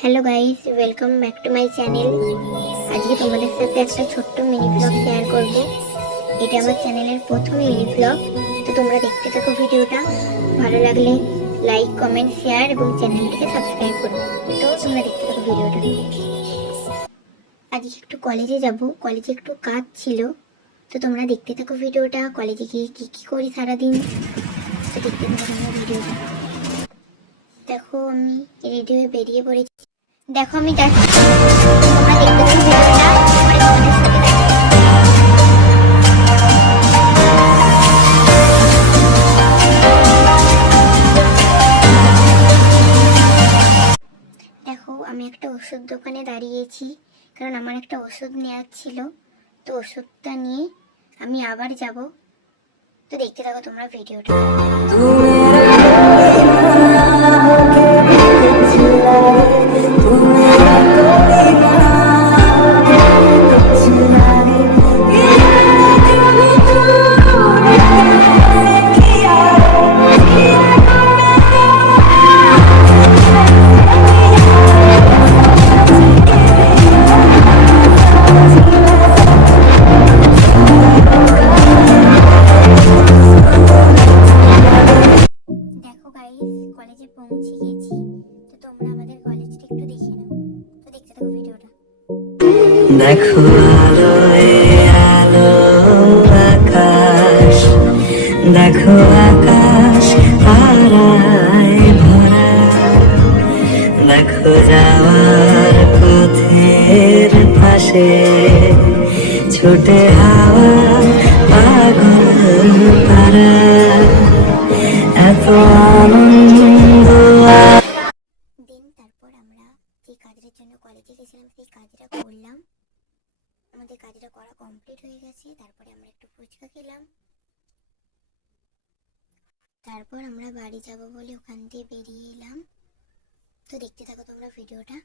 Hello guys, welcome back to my channel. আজকে তোমাদের সাথে একটা ছোট্ট মিনি ব্লগ শেয়ার করব। এটা আমার চ্যানেলের প্রথম মিনি ব্লগ। তো তোমরা দেখতে থাকো ভিডিওটা। ভালো লাগলে লাইক, কমেন্ট, শেয়ার এবং চ্যানেলটিকে সাবস্ক্রাইব করবে। তো তোমরা দেখতে থাকো ভিডিওটা। আজকে একটু কলেজে যাব, কলেজে একটু কাজ ছিল। তো তোমরা দেখতে থাকো ভিডিওটা। কলেজে গিয়ে কী করি সারাদিন, তো দেখতে থাকো তোমরা ভিডিওটা। দেখো আমি রেডি হয়ে বেরিয়ে পড়েছি। দেখো আমি যাচ্ছি, তোমরা দেখতে থাকো ভিডিওটা। পরে তোমাদের সাথে দেখা দেখো আমি একটা ওষুধ দোকানে দাঁড়িয়েছি, কারণ আমার একটা ওষুধ নেওয়ার ছিল। তো ওষুধটা নিয়ে আমি আবার যাব। তো দেখতে থাকো তোমরা ভিডিওটা। দেখো গাইস, কলেজে পৌঁছে গেছি। তো তোমরা আমাদের কলেজটা একটু দেখে নাও। তো দেখতে থাকো ভিডিওটা। দেখো আলো আলো আকাশ, দেখো আকাশ তারায় ভরা, দেখো যাওয়ার পথের পাশে ছোটে হাওয়া পাগল পারা, এত আনন্দ। তারপর আমরা যে কাজের জন্য কলেজে গেছিলাম সেই কাজটা করলাম। আমাদের কাজটা করা কমপ্লিট হয়ে গেছে। তারপরে আমরা একটু ফুচকা খেলাম। তারপর আমরা বাড়ি যাব বলে ওখান দিয়ে বেরিয়ে এলাম। তো দেখতে থাকো তোমরা ভিডিওটা।